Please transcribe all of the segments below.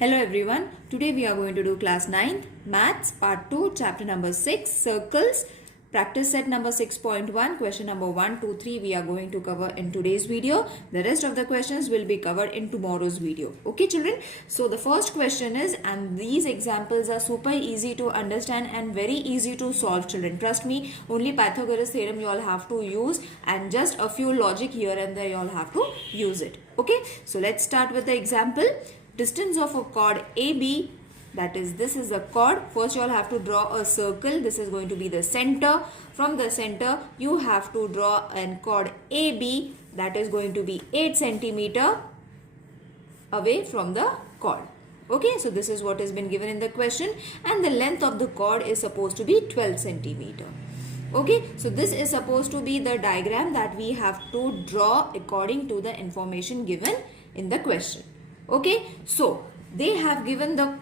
Hello everyone, today we are going to do class 9th maths part 2 chapter number 6 circles practice set number 6.1 question number 1 2 3 we are going to cover in today's video. The rest of the questions will be covered in tomorrow's video. Okay children, so the first question is, and these examples are super easy to understand and very easy to solve children. Trust me, only Pythagoras theorem you all have to use and just a few logic here and there you all have to use it. Okay, so let's start with the example. Distance of a chord AB, that is this is the chord. First you all have to draw a circle. This is going to be the center. From the center you have to draw a chord AB, that is going to be 8 centimeter away from the chord. Okay, so this is what has been given in the question, and the length of the chord is supposed to be 12 centimeter. Okay, so this is supposed to be the diagram that we have to draw according to the information given in the question. Okay, so they have given the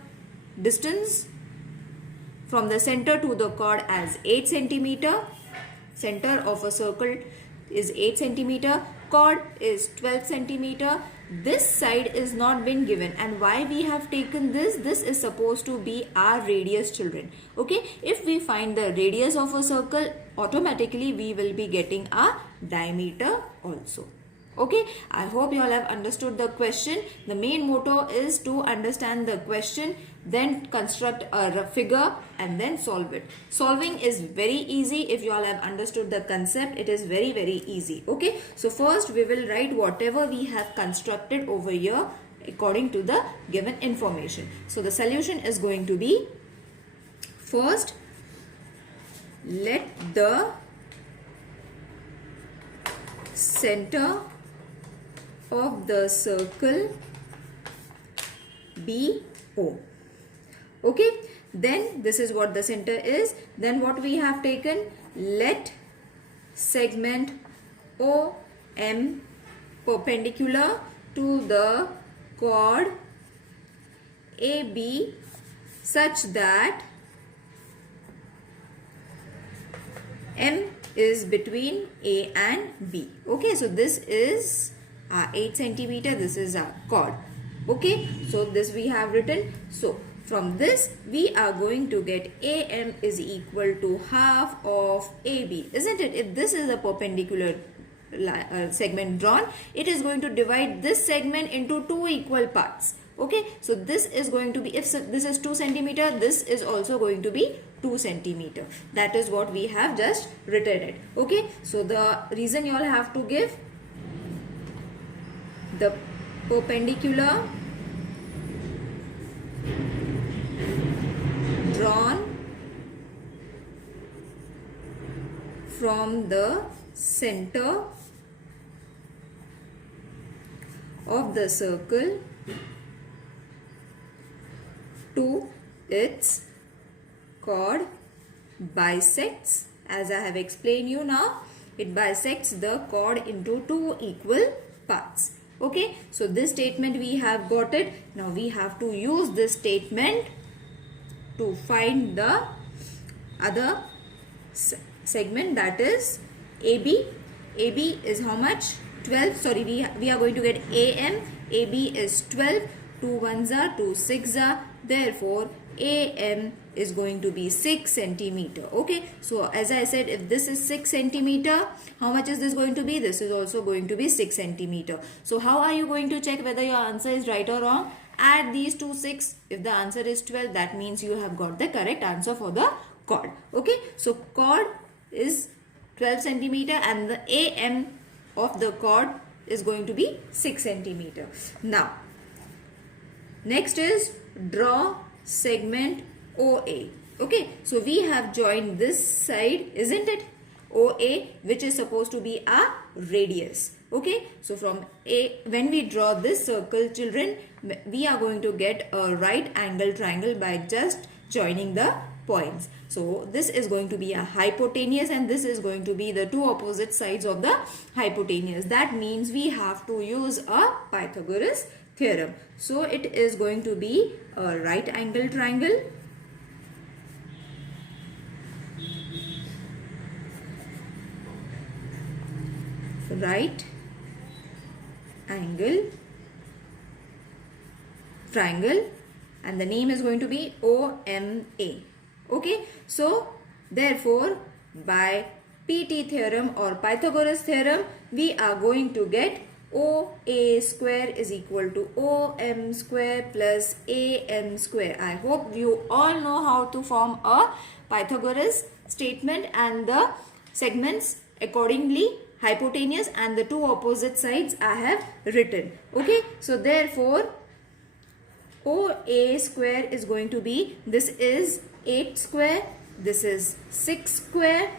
distance from the center to the chord as 8 centimeter. Center of a circle is 8 centimeter. Chord is 12 centimeter. This side is not been given, and why we have taken this is supposed to be our radius children. Okay, if we find the radius of a circle, automatically we will be getting a diameter also. Okay, I hope you all have understood the question. The main motto is to understand the question, then construct a figure and then solve it. Solving is very easy. If you all have understood the concept, it is very easy. Okay, so first we will write whatever we have constructed over here according to the given information. So the solution is going to be, first let the center of the circle be O. Okay, then this is what the center is. Then what we have taken, let segment OM perpendicular to the chord AB such that M is between A and B. Okay, so this is 8 centimeter, this is our chord. Okay, so this we have written. So from this we are going to get AM is equal to half of AB, isn't it? If this is a perpendicular segment drawn, it is going to divide this segment into two equal parts. Okay, so this is going to be, if this is 2 centimeter, this is also going to be 2 centimeter. That is what we have just written it. Okay, so the reason you all have to give, the perpendicular drawn from the center of the circle to its chord bisects, as I have explained you now, it bisects the chord into two equal parts. Okay, so this statement we have got it. Now we have to use this statement to find the other segment, that is AB. AB is how much? 12. Sorry, we are going to get AM. AB is 12. 2 ones are 2 6 are. Therefore, AM is going to be 6 centimeter. Okay, so as I said, if this is 6 centimeter, how much is this going to be? This is also going to be 6 centimeter. So how are you going to check whether your answer is right or wrong? Add these two 6. If the answer is 12, that means you have got the correct answer for the chord. Okay, so chord is 12 centimeter and the AM of the chord is going to be 6 centimeter. Now, next is draw segment OA. Okay, so we have joined this side, isn't it? OA, which is supposed to be a radius. Okay, so from A, when we draw this circle children, we are going to get a right angle triangle by just joining the points. So this is going to be a hypotenuse and this is going to be the two opposite sides of the hypotenuse. That means we have to use a Pythagoras theorem. So it is going to be a right angle triangle. Right angle triangle and the name is going to be OMA. Okay, so therefore by PT theorem or Pythagoras theorem, we are going to get OA square is equal to OM square plus AM square. I hope you all know how to form a Pythagoras statement and the segments accordingly, hypotenuse and the two opposite sides I have written. Okay, so therefore OA square is going to be, this is 8 square, this is 6 square.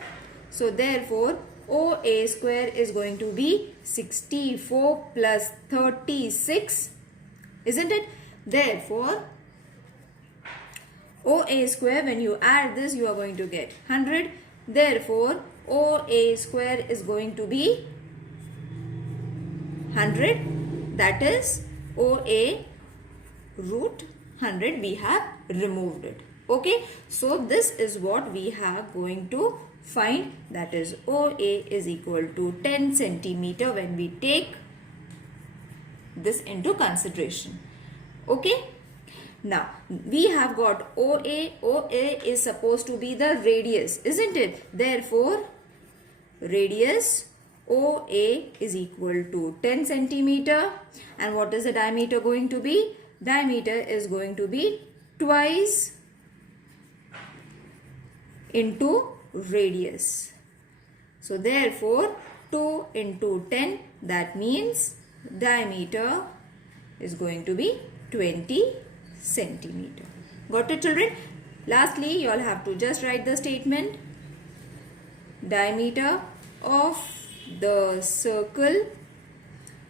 So therefore OA square is going to be 64 plus 36, isn't it? Therefore OA square, when you add this, you are going to get 100. Therefore OA square is going to be 100, that is OA root 100, we have removed it. Okay, so this is what we are going to find, that is OA is equal to 10 centimeter when we take this into consideration. Okay, now we have got OA. OA is supposed to be the radius, isn't it? Therefore radius OA is equal to 10 centimeter. And what is the diameter going to be? Diameter is going to be twice into radius. So therefore 2 into 10, that means diameter is going to be 20 centimeter. Got it, children? Lastly, you all have to just write the statement. Diameter of the circle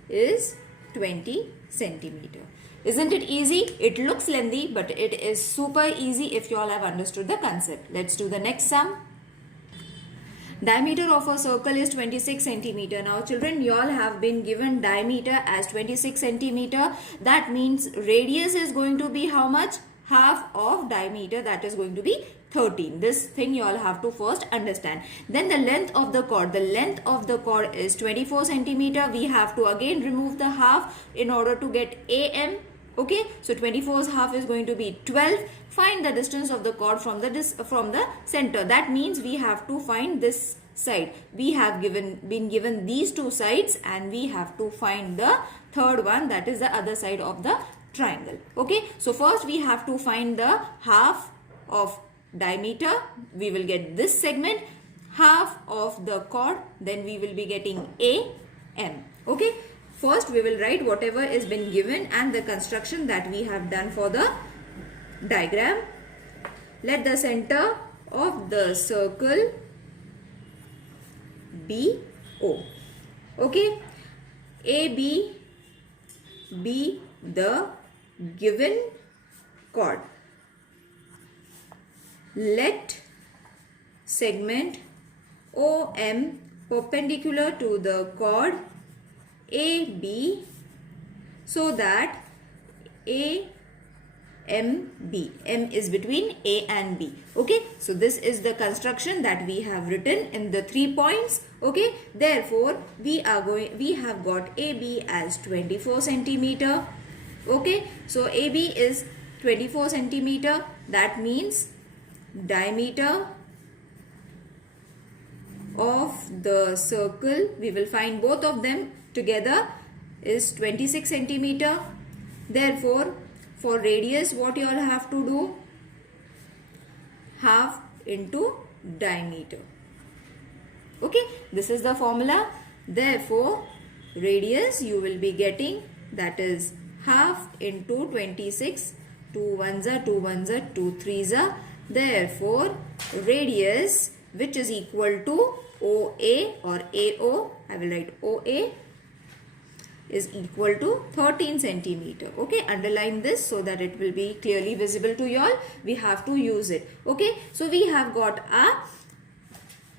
is 20 centimeter. Isn't it easy? It looks lengthy, but it is super easy if you all have understood the concept. Let's do the next sum. Diameter of a circle is 26 centimeter. Now children, you all have been given diameter as 26 centimeter. That means radius is going to be how much? Half of diameter, that is going to be 13. This thing you all have to first understand. Then the length of the chord. The length of the chord is 24 centimeter. We have to again remove the half in order to get AM. Okay, so 24's half is going to be 12. Find the distance of the chord from the center. That means we have to find this side. We have been given these two sides and we have to find the third one, that is the other side of the triangle. Okay, so first we have to find the half of diameter. We will get this segment, half of the chord, then we will be getting AM. Okay, first we will write whatever is been given and the construction that we have done for the diagram. Let the center of the circle be O. Okay, AB be the given chord. Let segment OM perpendicular to the chord AB so that AMB, M is between A and B. Okay, so this is the construction that we have written in the 3 points. Okay, therefore we have got AB as 24 centimeter. Okay, so AB is 24 centimeter. That means diameter of the circle, we will find both of them together, is 26 centimeter. Therefore for radius, what you all have to do? Half into diameter. Okay, this is the formula. Therefore radius you will be getting, that is half into 26. 2 1s are 2 1s are 2 3s are. Therefore radius, which is equal to OA or AO, I will write OA, is equal to 13 centimeter. Okay, underline this so that it will be clearly visible to you all. We have to use it. Okay, so we have got a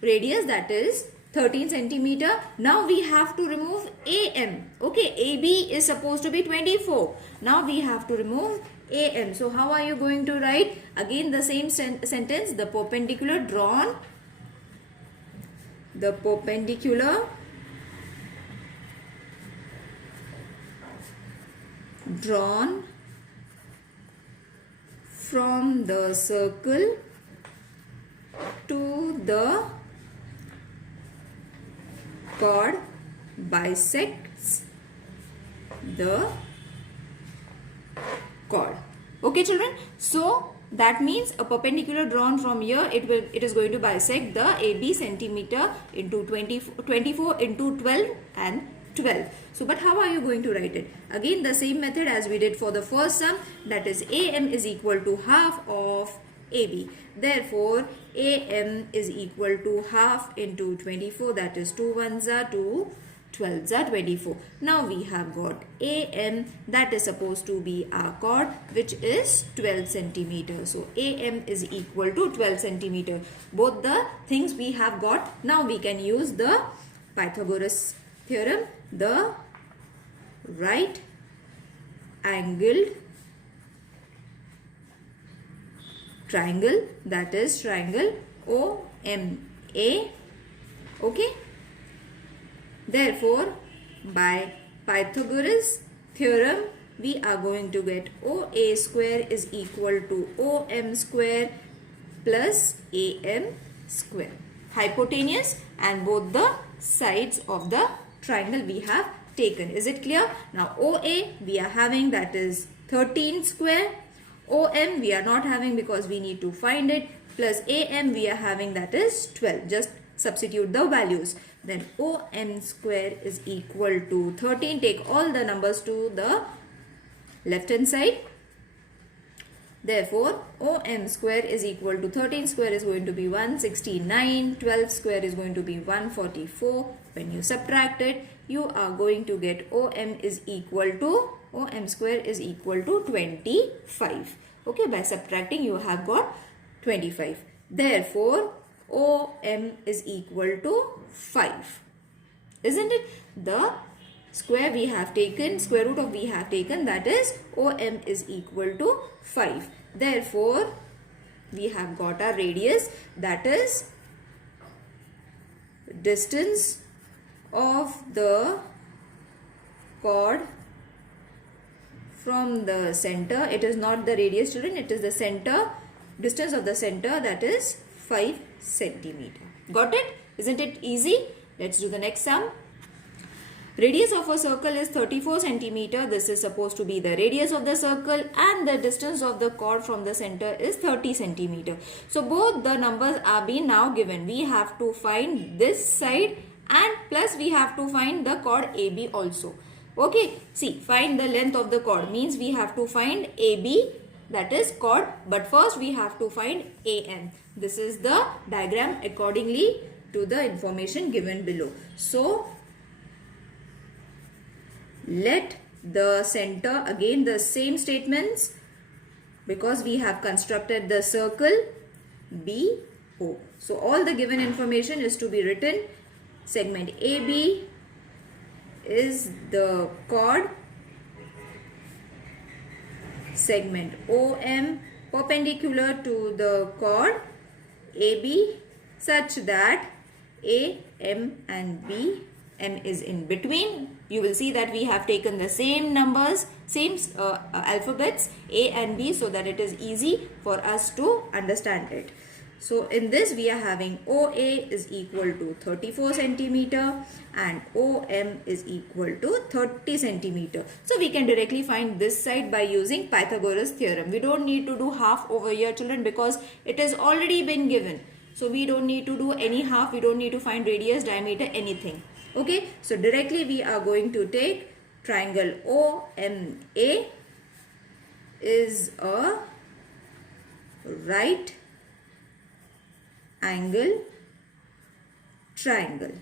radius, that is 13 centimeter. Now we have to remove AM. Okay, AB is supposed to be 24. Now we have to remove AM. So how are you going to write? Again the same sentence, the perpendicular drawn. The perpendicular drawn from the circle to the chord bisects the chord. Okay children, so that means a perpendicular drawn from here, it is going to bisect the AB centimeter into 24 into 12 and 12. So but how are you going to write it? Again the same method as we did for the first sum, that is AM is equal to half of AB. Therefore AM is equal to half into 24, that is 2 ones are 2, 12s are 24. Now we have got AM, that is supposed to be our chord, which is 12 centimeters. So AM is equal to 12 centimeter. Both the things we have got. Now we can use the Pythagoras theorem, the right angled triangle, that is triangle OMA. Okay. Therefore, by Pythagoras theorem, we are going to get OA square is equal to OM square plus AM square. Hypotenuse and both the sides of the triangle we have taken. Is it clear? Now OA we are having, that is 13 square. OM we are not having because we need to find it. Plus AM we are having, that is 12. Just substitute the values. Then OM square is equal to 13. Take all the numbers to the left hand side. Therefore, OM square is equal to 13 square is going to be 169. 12 square is going to be 144. When you subtract it, you are going to get OM is equal to, OM square is equal to 25. Okay, by subtracting you have got 25. Therefore, OM is equal to 5. Isn't it? The square we have taken, square root of we have taken, that is OM is equal to 5. Therefore, we have got our radius, that is distance of the chord from the center. It is not the radius children, it is the center, distance of the center, that is 5 centimeter. Got it? Isn't it easy? Let's do the next sum. Radius of a circle is 34 centimeter. This is supposed to be the radius of the circle, and the distance of the chord from the center is 30 centimeter. So both the numbers are being now given. We have to find this side and plus we have to find the chord AB also. Okay, see, find the length of the chord means we have to find AB, that is chord, but first we have to find AM. This is the diagram accordingly to the information given below. So let the center, again the same statements, because we have constructed the circle, be O. So all the given information is to be written. Segment AB is the chord. Segment OM perpendicular to the chord AB such that A, M and B, M is in between. You will see that we have taken the same numbers, same alphabets A and B, so that it is easy for us to understand it. So in this we are having OA is equal to 34 centimeter and OM is equal to 30 centimeter. So we can directly find this side by using Pythagoras theorem. We don't need to do half over here children, because it has already been given. So we don't need to do any half, we don't need to find radius, diameter, anything. Okay, so directly we are going to take triangle OMA is a right angle triangle.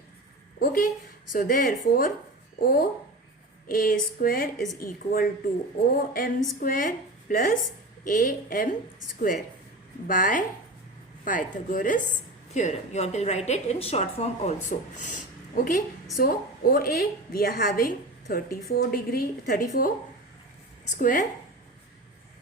Okay, so therefore OA square is equal to OM square plus AM square by Pythagoras theorem. You will write it in short form also. Okay, so OA we are having 34 square,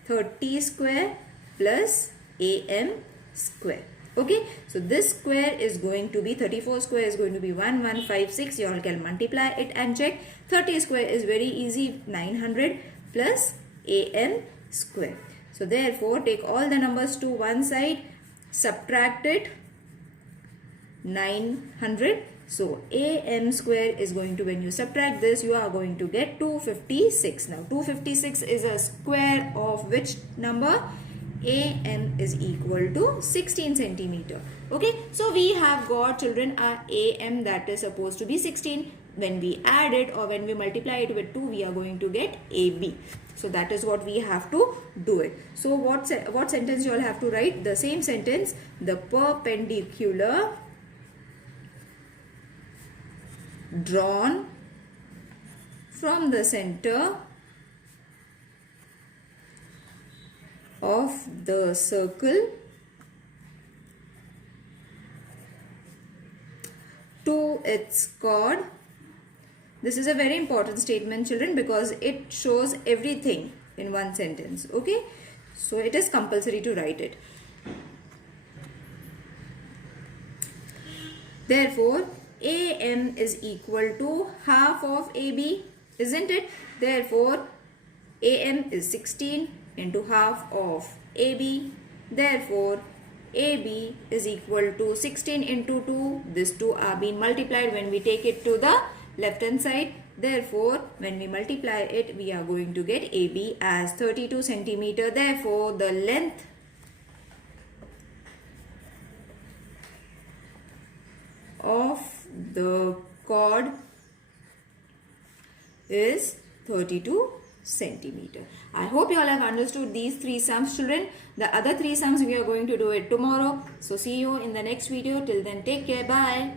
30 square plus AM square. Okay, so this square is going to be 34 square is going to be 1156. You all can multiply it and check. 30 square is very easy, 900 plus AM square. So therefore, take all the numbers to one side, subtract it, 900. So AM square is going to, when you subtract this, you are going to get 256. Now 256 is a square of which number? AM is equal to 16 centimeter. Okay, so we have got, children, our AM that is supposed to be 16. When we add it or when we multiply it with 2, we are going to get AB. So that is what we have to do it. So what sentence you all have to write? The same sentence, the perpendicular drawn from the center of the circle to its chord. This is a very important statement, children, because it shows everything in one sentence. Okay, so it is compulsory to write it. Therefore, AM is equal to half of AB, isn't it? Therefore, AM is 16 into half of AB. Therefore, AB is equal to 16 into 2. These two are being multiplied when we take it to the left hand side. Therefore, when we multiply it, we are going to get AB as 32 centimeter. Therefore, the length of the chord is 32 centimeter. I hope you all have understood these three sums, children. The other three sums we are going to do it tomorrow. So see you in the next video. Till then, take care. Bye.